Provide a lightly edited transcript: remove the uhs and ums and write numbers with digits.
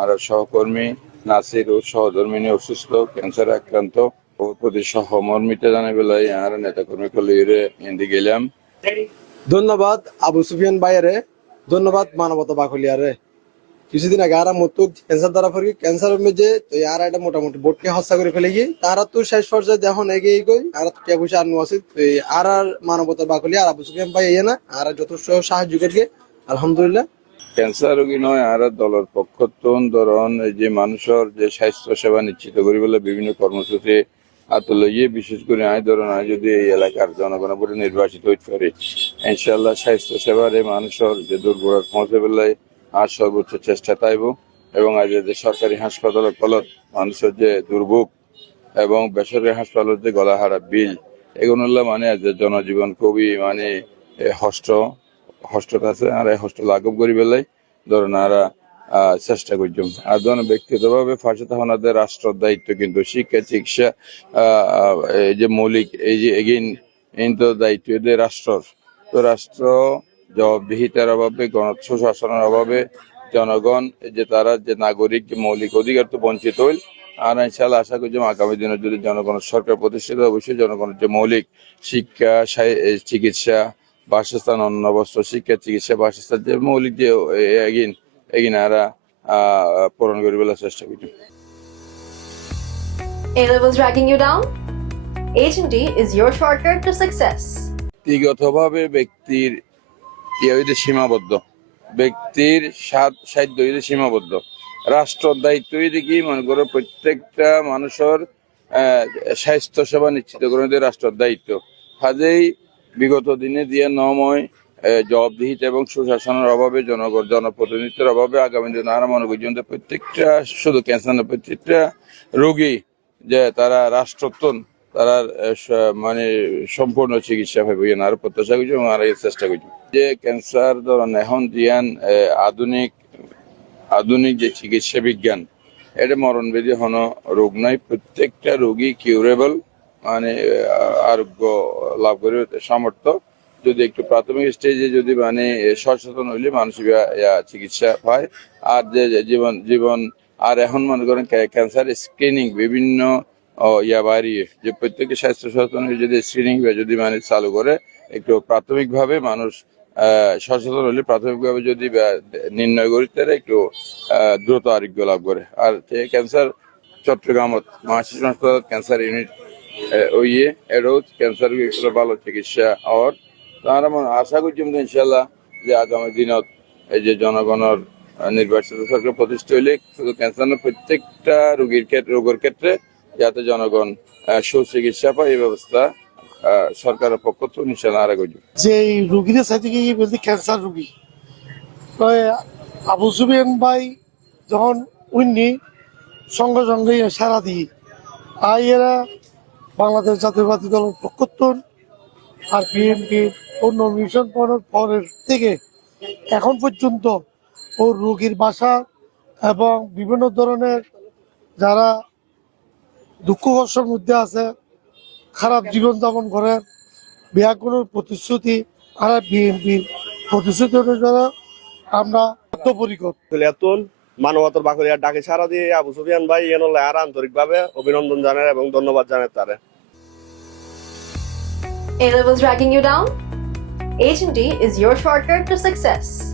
আর সহকর্মী নাসির ও সহধর্মিনী অসুস্থ ক্যান্সার আক্রান্ত ও প্রতি সহমর্মিতা জানাই বেলায় আর নেতাকর্মী কলিয়ে হিন্দি গেলাম। ধন্যবাদ আবু সুফিয়ান ভাইয়ারে, ধন্যবাদ মানবতা বাকলিয়ারে। কিছুদিন আগে আর মতো ক্যান্সার দ্বারা পড়ি ক্যান্সারের মধ্যে তো আর একটা মোটামুটি বোর্ডকে হত্যা করে ফেলে গিয়ে তারা তো শেষ পর্যায়ে যখন এগিয়ে গই আর টিয়া পয়সা আর আছে আর মানবতা বাকলিয়া আর আবু সুফিয়ান ভাই ইয়ে না আর যথেষ্ট সাহায্য করে আলহামদুলিল্লাহ। ক্যান্সার রোগী নয় আর দলের পক্ষ ধরন এই যে মানুষের যে স্বাস্থ্য সেবা নিশ্চিত করি বলে বিভিন্ন কর্মসূচি হাতে লইয়ে বিশেষ করে আয় ধরন আয় যদি এই এলাকার জনগণের উপরে নির্বাচিত হইতে পারে ইনশাল্লাহ স্বাস্থ্য সেবার এই মানুষের যে দুর্বল পৌঁছে বেলায় আর সর্বোচ্চ চেষ্টা তাইব এবং আজ যে সরকারি হাসপাতালের ফলত মানুষের যে দুর্ভোগ এবং বেসরকারি হাসপাতালের যে গলাহারা বিল এগুলো মানে আজ জনজীবন খুবই মানে হস্ট আছে আর এই হস্ট লাঘব করি বেলায় ধরেন আর চেষ্টা করছুম আর ধরেন ব্যক্তিগতভাবে ফাঁসে থাকাদের রাষ্ট্রের দায়িত্ব কিন্তু শিক্ষা চিকিৎসা এই যে মৌলিক এই যে এগিন তো দায়িত্ব এদের রাষ্ট্রর তো রাষ্ট্র জবাবদিহিতার অভাবে সুশাসনের অভাবে জনগণ যে তারা যে নাগরিক মৌলিক অধিকার তো বঞ্চিত হইল আর ইনশাল্লাহ আশা করছি আগামী দিনে যদি জনগণের সরকার প্রতিষ্ঠিত অবশ্যই জনগণের যে মৌলিক শিক্ষা চিকিৎসা বাসস্থান অন্ন বস্ত্র শিক্ষা চিকিৎসা বাসস্থান যে মৌলিক যে এগিন আর পূরণ করে বেলার চেষ্টা করি। A-levels dragging you down? H&D is your shortcut to success. ব্যক্তিগতভাবে ব্যক্তির সীমাবদ্ধ, ব্যক্তির সাধ্য সীমাবদ্ধ, রাষ্ট্রের দায়িত্ব কি মনে করো প্রত্যেকটা মানুষের স্বাস্থ্য সেবা নিশ্চিত করে রাষ্ট্রের দায়িত্ব। কাজেই বিগত দিনে দিয়ে নময় জবাবদিহিতা এবং সুশাসনের অভাবে জনপ্রতিনিধিত্বের অভাবে আগামী দিনে আরো মনে করছেন প্রত্যেকটা শুধু ক্যান্সার প্রত্যেকটা রোগী যে তারা রাষ্ট্রত্বন তারা মানে সম্পূর্ণ চিকিৎসা পাবে আর প্রত্যাশা করছি এবং আর চেষ্টা করছি যে ক্যান্সার ধরেন এখন দিয়ান আধুনিক যে চিকিৎসা বিজ্ঞান এটা মরণবেদী হন রোগ নয়, প্রত্যেকটা রোগী কিউরেবল মানে আরোগ্য লাভ করে সামর্থ্য যদি একটু প্রাথমিক স্টেজে যদি মানে সচেতন হইলে মানুষ চিকিৎসা পায়। আর যে জীবন আর এখন মনে করেন ক্যান্সার স্ক্রিনিং বিভিন্ন বাড়িয়ে যে প্রত্যেকটা স্বাস্থ্য সচেতন যদি স্ক্রিনিং যদি মানে চালু করে একটু প্রাথমিকভাবে মানুষ সচেতন হলে প্রাথমিকভাবে যদি নির্ণয় করি তারা একটু দ্রুত আরোগ্য লাভ করে। আর ক্যান্সার চট্টগ্রামত মহাশিশু হাসপাতাল ক্যান্সার ইউনিট এটাও ক্যান্সার ভালো চিকিৎসা হওয়ার তারা আশা করছি ইনশাল্লাহ যে আগামী দিনত এই যে জনগণের নির্বাচিত সরকার প্রতিষ্ঠা হইলে শুধু ক্যান্সার প্রত্যেকটা রোগের ক্ষেত্রে যাতে জনগণ সুচিকিৎসা পায় এই ব্যবস্থা সরকারের পক্ষ থেকে ইনশাল্লাহ আরো করছি। যে রোগীদের সাথে বলতে ক্যান্সার রোগী আবু সুফিয়ান ভাই যখন উনি সঙ্গে সঙ্গে সারা দিয়ে এরা বাংলাদেশ জাতীয়বাদী দলের পক্ষ আর বিএনপি অন্য মিশন পরের থেকে এখন পর্যন্ত ও রোগীর বাসা এবং বিভিন্ন ধরনের যারা দুঃখ কষ্টের মধ্যে আছে খারাপ জীবনযাপন করে বিয়াগুলোর প্রতিশ্রুতি আর বিএনপির প্রতিশ্রুতি অনুযায়ী আমরা আত্মপরিকর মানবতার বাকলিয়ার ডাকে সারা দিয়ে আবু সুফিয়ান ভাই আর আন্তরিকভাবে অভিনন্দন জানায় এবং ধন্যবাদ জানায় তারে। A-levels dragging you down? H&D is your shortcut to success.